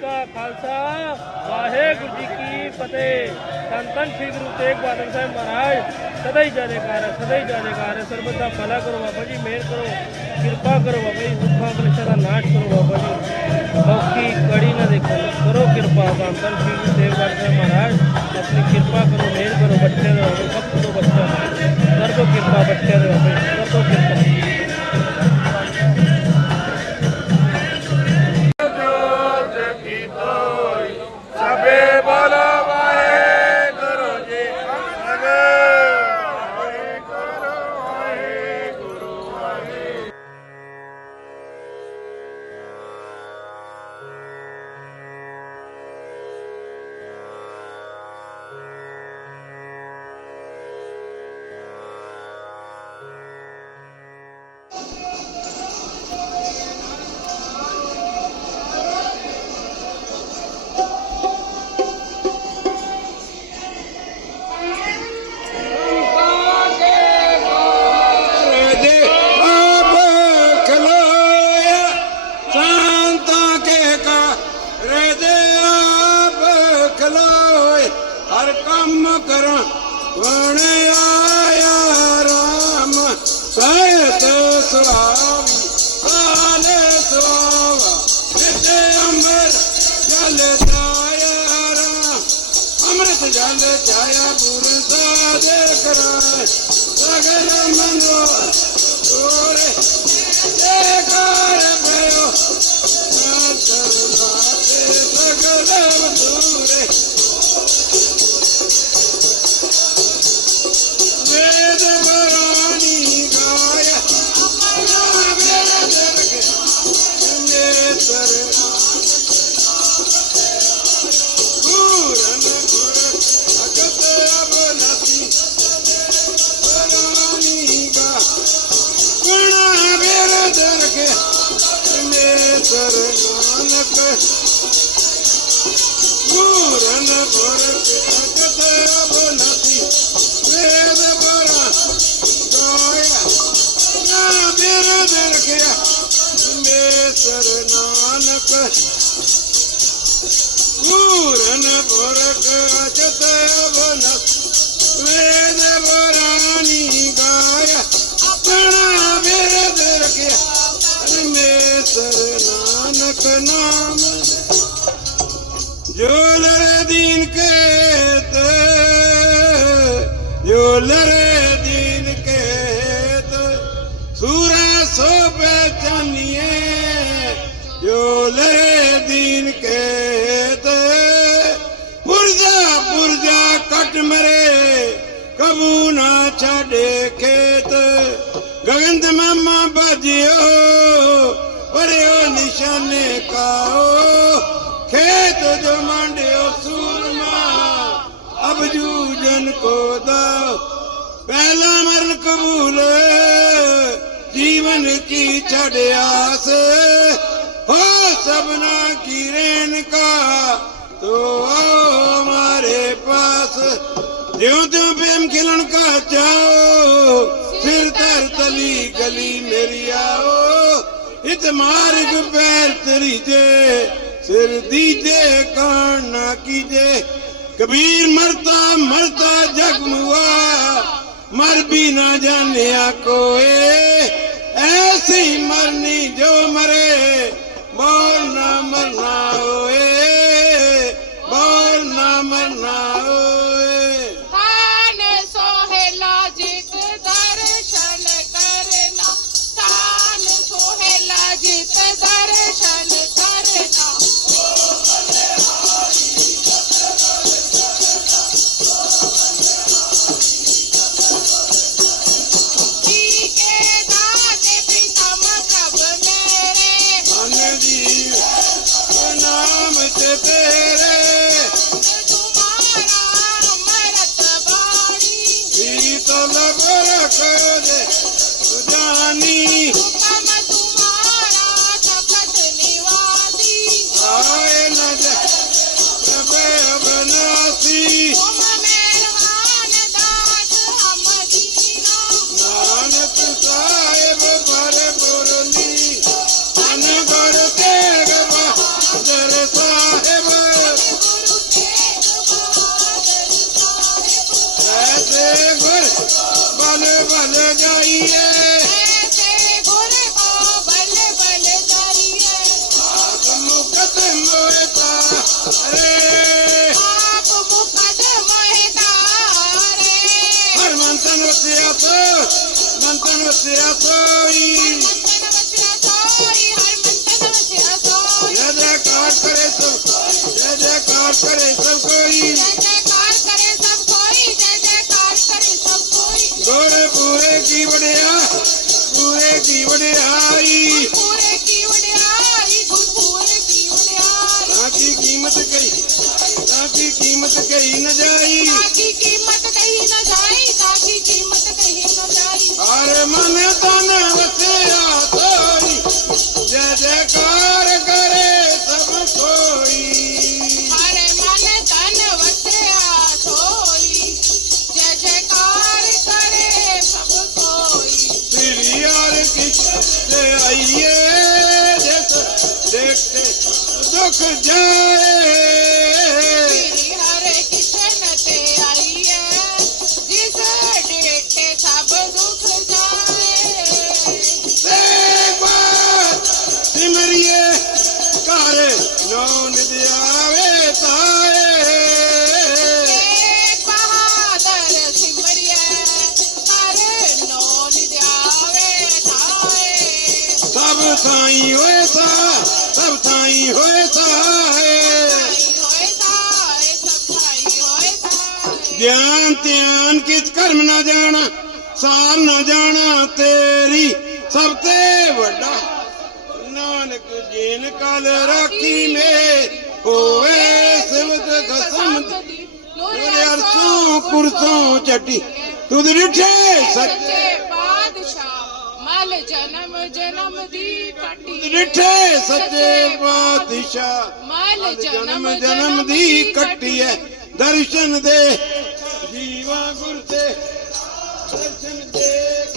ਕਾ ਖਾਲਸਾ ਵਾਹਿਗੁਰੂ ਜੀ ਕੀ ਫਤਿਹ। ਧੰਨ ਸ੍ਰੀ ਗੁਰੂ ਤੇਗ ਬਹਾਦਰ ਸਾਹਿਬ ਮਹਾਰਾਜ ਸਦਾ ਹੀ ਜੈਕਾਰ ਹੈ ਸਦਾ ਹੀ ਜੈਕਾਰ ਹੈ। ਸਰਬਤ ਦਾ ਭਲਾ ਕਰੋ ਬਾਬਾ ਜੀ ਮਿਹਰ ਕਰੋ ਕਿਰਪਾ ਕਰੋ ਬਾਬਾ ਜੀ ਦੁੱਖਾਂ ਕਲੇਸ਼ਾਂ ਦਾ ਨਾਸ਼ ਕਰੋ ਬਾਬਾ ਜੀ। ਬਾਕੀ ਕੜੀ ਨਾ ਦੇਖੋ ਕਰੋ ਕਿਰਪਾ ਧੰਨ ਧੰਨ ਸ੍ਰੀ ਗੁਰੂ ਤੇਗ ਬਹਾਦਰ ਸਾਹਿਬ ਮਹਾਰਾਜ ਆਪਣੀ ਕਿਰਪਾ ਕਰੋ ਮਿਹਰ ਕਰੋ ਬੱਚਿਆਂ ਦਾ ਬਾਬਾ ਸਭ ਤੋਂ ਬੱਚਾ ਕਰ ਦੋ ਕਿਰਪਾ ਬੱਚਿਆਂ ਦੇ ਬਾਬਾ ਜੀ, ਕਿਰਪਾ। Yeah. પૂરન ભરક અજત વન વેદ વરાણી ગાય આપણા વેદ રખ્યા મેસર નાનક નામ Yollara din kıtı, yollara ਕੋ ਦਾ ਪਹਿਲਾ ਮਰਨ ਕਬੂਲ, ਜੀਵਨ ਕੀ ਛੜਿਆਸ ਹੋ ਸਭਨਾ ਕੀ ਰੇਨ ਕਾ ਤੋ ਆਓ ਮਾਰੇ ਪਾਸ। ਜਿਉ ਤਿਉ ਪ੍ਰੇਮ ਖਿਲਣ ਕਾ ਚਾਓ, ਸਿਰ ਧਰ ਤਲੀ ਗਲੀ ਮੇਰੀ ਆਓ। ਇਤ ਮਾਰਗ ਪੈਰ ਤਰੀ ਜੇ, ਸਿਰ ਦੀਜੇ ਕਾਣ ਨਾ ਕੀਜੇ। ਕਬੀਰ ਮਰਦਾ ਮਰਦਾ ਜਗ ਮੁਆ ਮਰ ਵੀ ਨਾ ਜਾਣਿਆ ਕੋਏ। ਐਸੀ ਮਰਨੀ ਜੋ ਮਰੇ दे पूरे जीवन पूरे जीवन Señor. ਧਿਆਨ ਕਿਛ ਕਰਮ ਨਾ ਜਾਣਾ ਸਾਰ ਨਾ ਜਾਣਾ ਤੇਰੀ ਸਭ ਤੇ ਵੱਡਾ। ਨਾਨਕ ਜੀਨ ਕਲ ਰਾਖੀ ਮੇ ਹੋਏ ਸਿਵਤ ਕਸਮ ਲੋਰੇ ਅਰਸੋਂ ਕੁਰਸੋਂ ਚੱਟੀ ਤੁਧ ਰਿਠੇ ਸੱਚੇ। ਪਾਦਸ਼ਾਹ ਮਲ ਜਨਮ ਜਨਮ ਦੀ ਕਟੀ ਰਿਠੇ ਸੱਚੇ ਪਾਦਸ਼ਾਹ ਮਲ ਜਨਮ ਜਨਮ ਦੀ ਕਟੀ ਹੈ। ਦਰਸ਼ਨ ਦੇ शिवा गुरुदेव दर्शन देव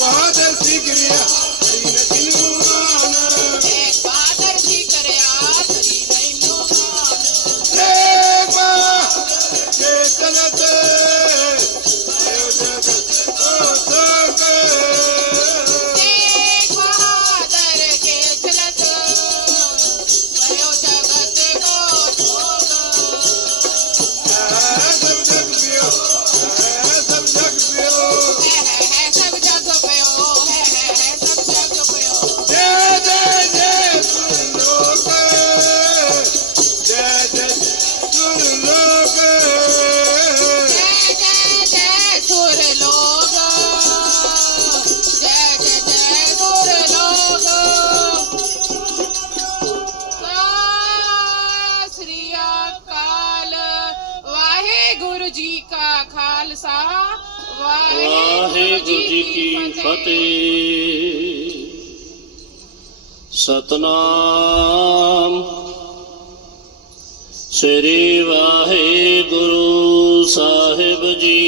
ਬਾਦਲ ਸਿਗਰੀਆ ਸਤਨਾਮ। ਸ੍ਰੀ ਵਾਹਿਗੁਰੂ ਸਾਹਿਬ ਜੀ।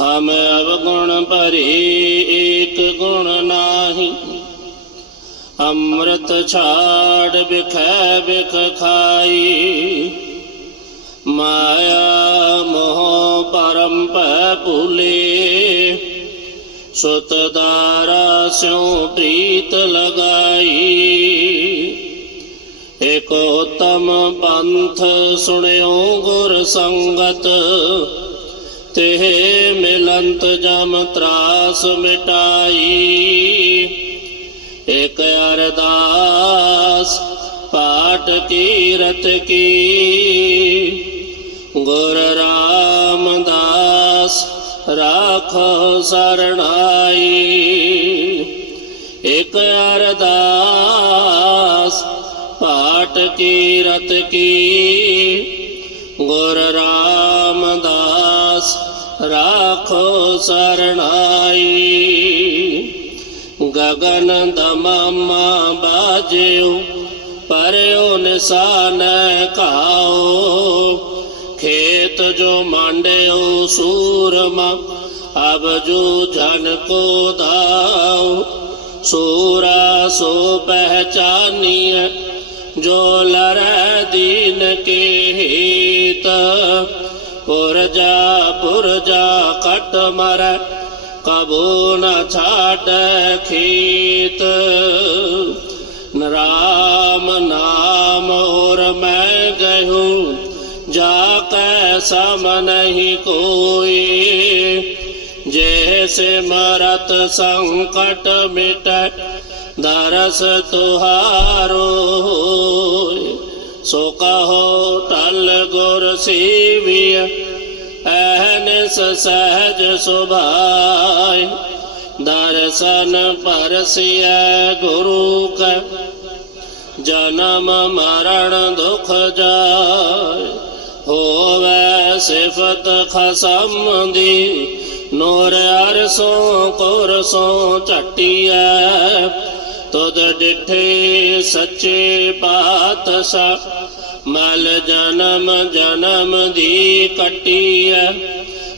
ਹਮ ਅਵਗੁਣ ਭਰੇ ਏਕ ਗੁਣ ਨਾਹੀ। ਅੰਮ੍ਰਿਤ ਛਾੜ ਬਿਖੈ ਬਿਖ ਖਾਈ। ਮਾਇਆ ਮੋਹ ਪਰਮ ਭੈ ਭੂਲੇ। ਸੁਤ ਦਾਰਾ ਸਿਉ ਪ੍ਰੀਤ ਲਗਾਈ। ਇਕ ਉਤਮ ਪੰਥ ਸੁਣਿਓ ਗੁਰ ਸੰਗਤ, ਤੇਹ ਮਿਲੰਤ ਜਮ ਤਰਾਸ ਮਿਟਾਈ। ਇਕ ਅਰਦਾਸ ਪਾਠ ਕੀਰਤ ਕੀ, ਗੁਰ ਰਾਮ ਰਾਖੋ ਸਰਣਾਈ ਇਕ ਅਰਦਾਸ ਪਾਟ ਕੀਰਤ ਕੀ। ਗੁਰ ਰਾਮਦਾਸ, ਰਾਖੋ ਸਰਣਾਈ ਗਗਨ ਦਮਮਾ ਬਾਜਿਓ, ਪਰਿਓ ਨਿਸ਼ਾਨ ਕਾਓ ਖੇਤ ਜੋ ਮਾਂਡਿਓ, ਸੂਰਮਾ ਅਬ ਜੋ ਜਨ ਕੋ ਦਾਓ ਸੂਰਾ ਸੋ ਪਹਿਚਾਨੀਐ ਜੋ ਲਰੈ ਦੀਨ ਕੇ ਹੀਤ ਪੁਰਜਾ ਪੁਰਜਾ ਕਟ ਮਰੈ ਕਬੋ ਨ ਛਾਟ ਖੇਤ ਰਾਮ ਨਾਮ ਔਰ ਮੈਂ ਗਹੂੰ ਜਾ ਕੈ ਸਮ ਨਹੀਂ ਕੋਈ ਜੈਸੇ ਮਰਤ ਸੰਕਟ ਮਿਟੈ, ਦਰਸ ਤੁਹਾਰੋ ਹੋਇ। ਸੋ ਕਹੋ, ਟਲ ਗੁਰ ਸੇਵਿਆ ਐਨਸ ਸਹਿਜ ਸੁਭਾਈ ਦਰਸ਼ਨ ਪਰਸਿਐ ਗੁਰੂ ਕੈ, ਜਨਮ ਮਰਨ ਦੁਖ ਜਾਇ ਹੋਵੇ ਸਿਫਤ ਖਸਮ ਦੀ ਨੂਰ ਅਰਸੋਂ ਕੁਰਸੋਂ ਝਟੀਐ, ਤੁਧ ਡਿਠੇ ਸੱਚੇ ਪਾਤਸ਼ਾਹ, ਮਲ ਜਨਮ ਜਨਮ ਦੀ ਕਟੀਐ,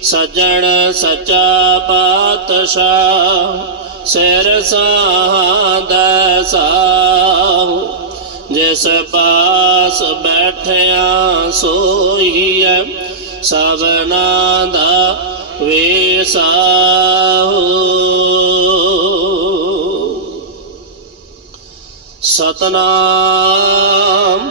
ਸਜਣ ਸਚਾ ਪਾਤਸ਼ਾਹ, ਸਿਰ ਸਾਹਦਾ ਸਾਹੁ, ਜਿਸ ਪਾਸ ਬੈਠਿਆ ਸੋਈਐ, ਸਭਨਾ ਦਾ ਵੇਸਾਹੁ ਸਤਨਾਮ।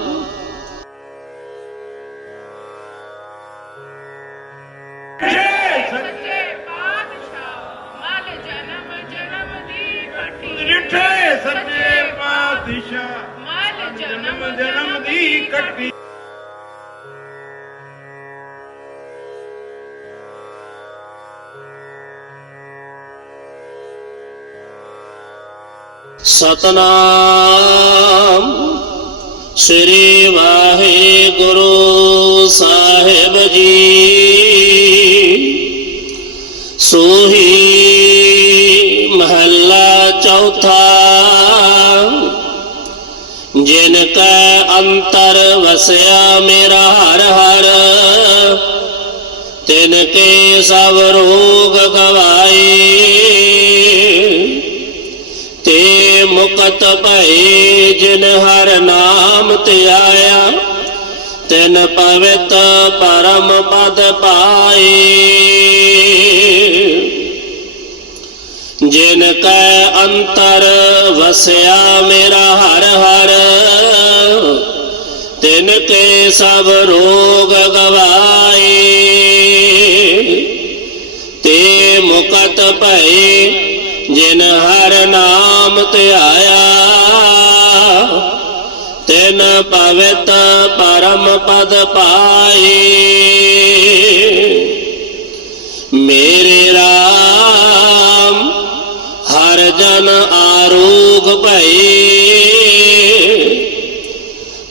ਜਨਮ ਦੀ ਘਟੀ ਜਿੱਠੇ ਸੱਚੇ ਪਾਤਸ਼ਾਹ ਮਲ ਜਨਮ ਜਨਮ ਦੀ ਕੱਟੀ ਸਤਨਾਮ ਸ੍ਰੀ ਵਾਹਿਗੁਰੂ ਸਾਹਿਬ ਜੀ। ਸੋਹੀ ਮਹੱਲਾ ਚੌਥਾ, ਜਿਨ ਕੈ ਅੰਤਰ ਵਸਿਆ ਮੇਰਾ ਹਰ ਹਰ, ਤਿਨ ਕੇ ਸਭ ਰੋਗ ਗਵਾਏ। ਤੇ ਭਏ ਜਿਨ ਹਰ ਨਾਮ ਧਿਆਇਆ ਤਿਨ ਪਵਿੱਤ ਪਰਮ ਪਦ ਪਾਏ ਜਿਨ ਕੈ ਅੰਤਰ ਵਸਿਆ ਮੇਰਾ ਹਰ ਹਰ, ਤਿਨ ਕੇ ਸਭ ਰੋਗ ਗਵਾਏ ਤੇ ਮੁਕਤ ਭਏ ਜਿਨ ਹਰ ਨਾਮ ਧਿਆਇਆ ਤਿਨ ਪਵਿੱਤ ਪਰਮ ਪਦ ਪਾਏ। ਮੇਰੇ ਰਾਮ, ਹਰ ਜਨ ਆਰੋਗ ਭਏ।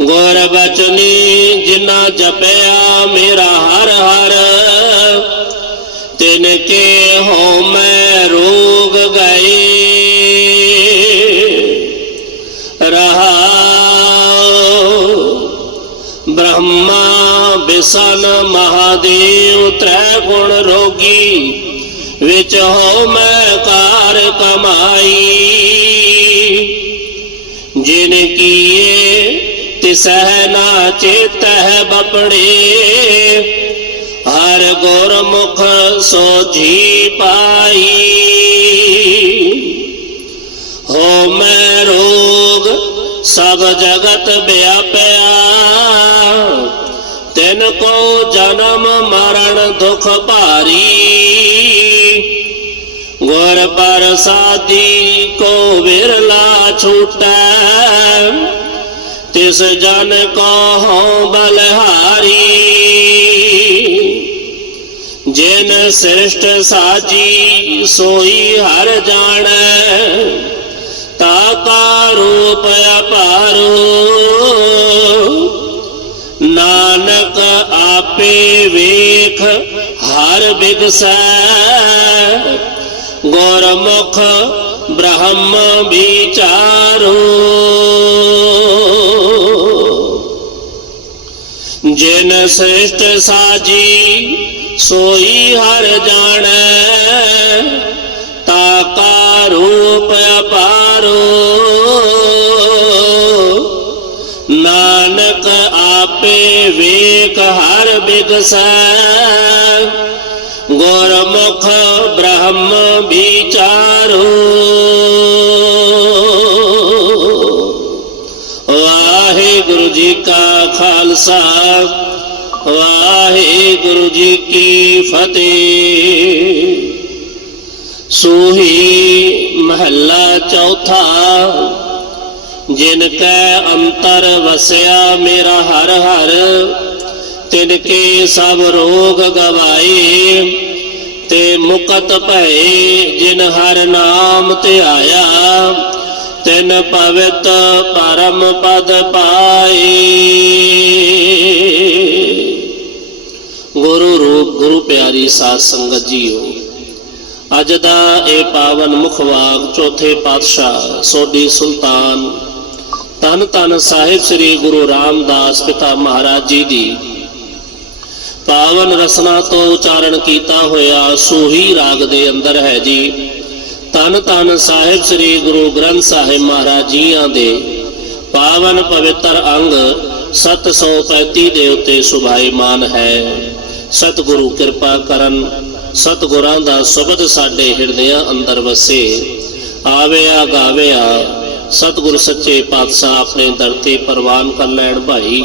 ਗੁਰ ਬਚਨੀ ਜਿਨਾ ਜਪਿਆ ਮੇਰਾ ਹਰ ਹਰ ਸਨ ਬਿਸਨ ਮਹਾਦੇਵ ਤ੍ਰੈ ਗੁਣ ਰੋਗੀ, ਵਿੱਚ ਹੋ ਮੈਂ ਕਾਰ ਕਮਾਈ। ਜਿਨ ਕੀਏ ਤਿਸਹਿ ਨਾ ਚੇਤਹਿ ਬਪੜੇ ਹਰ ਗੁਰਮੁਖ ਸੋਝੀ ਪਾਈ। ਹੋ ਮੈਂ ਰੋਗ ਸਭ ਜਗਤ ਵਿਆਪਿਆ ਤਿਨ ਕੋ ਜਨਮ ਮਰਨ ਦੁਖ ਭਾਰੀ, ਗੁਰ ਪ੍ਰਸਾਦੀ ਕੋ ਵਿਰਲਾ ਛੂਟੈ, ਤਿਸ ਜਨ ਕੋ ਬਲਹਾਰੀ। ਜਿਨ ਸ੍ਰਿਸ਼ਟ ਸਾਜੀ ਸੋਈ ਹਰ ਜਾਣੈ, ਤਾ ਕਾ ਰੂਪ ਅਪਾਰੋ। ਨਾਨਕ ਆਪੇ ਵੇਖ, ਹਰ ਬਿਗਸੈ ਗੁਰਮੁਖ ਬ੍ਰਹਮ ਵਿਚਾਰੂ। ਜਿਨ ਸ੍ਰਿਸ਼ਟ ਸਾਜੀ, ਸੋਈ ਹਰ ਜਾਣੈ। ਤਾ ਕਾ ਰੂਪ ਅਪਾਰੋ। ਬਿਗਸੈ ਗੁਰਮੁਖ ਬ੍ਰਹਮ ਵਿਚਾਰੋ ਵਾਹਿਗੁਰੂ ਜੀ ਕਾ ਖਾਲਸਾ, ਵਾਹਿਗੁਰੂ ਜੀ ਕੀ ਫਤਿਹ। ਸੂਹੀ ਮਹੱਲਾ ਚੌਥਾ, ਜਿਨ ਕੈ ਅੰਤਰ ਵਸਿਆ ਮੇਰਾ ਹਰ ਹਰ ਤਿਨ ਕੇ ਸਭ ਰੋਗ ਗਵਾਏ, ਤੇ ਮੁਕਤ ਭਏ ਜਿਨ ਹਰ ਨਾਮ ਧਿਆਇਆ ਤਿਨ ਪਵਿੱਤ ਪਰਮ ਪਦ ਪਾਏ। ਗੁਰੂ ਰੂਪ, ਗੁਰੂ ਪਿਆਰੀ ਸਾਧ ਸੰਗਤ ਜੀਓ, ਅੱਜ ਦਾ ਇਹ ਪਾਵਨ ਮੁਖਵਾਕ ਚੌਥੇ ਪਾਤਸ਼ਾਹ ਸੋਢੀ ਸੁਲਤਾਨ ਤਨ ਤਨ ਸਾਹਿਬ ਸ੍ਰੀ ਗੁਰੂ ਰਾਮਦਾਸ ਪਿਤਾ ਮਹਾਰਾਜ ਜੀ ਦੀ ਪਾਵਨ ਰਸਨਾ ਤੋਂ ਉਚਾਰਨ ਕੀਤਾ ਹੋਇਆ ਸੂਹੀ ਰਾਗ ਦੇ ਅੰਦਰ ਹੈ ਜੀ। ਤਨ ਤਨ ਸਾਹਿਬ ਸ੍ਰੀ ਗੁਰੂ ਗ੍ਰੰਥ ਸਾਹਿਬ ਮਹਾਰਾਜ ਜੀਆਂ ਦੇ ਪਾਵਨ ਪਵਿੱਤਰ ਅੰਗ 735 ਦੇ ਉੱਤੇ ਸੁਭਾਈਮਾਨ ਹੈ। ਸਤਿਗੁਰੂ ਕਿਰਪਾ ਕਰਨ, ਸਤਿਗੁਰਾਂ ਦਾ ਸ਼ਬਦ ਸਾਡੇ ਹਿਰਦਿਆਂ ਅੰਦਰ ਵਸੇ। ਆਵਿਆ ਗਾਵਿਆ, ਸਤਿਗੁਰ ਸੱਚੇ ਪਾਤਸ਼ਾਹ ਆਪਣੇ ਦਰ ਤੇ ਪ੍ਰਵਾਨ ਕਰ ਲੈਣ ਭਾਈ।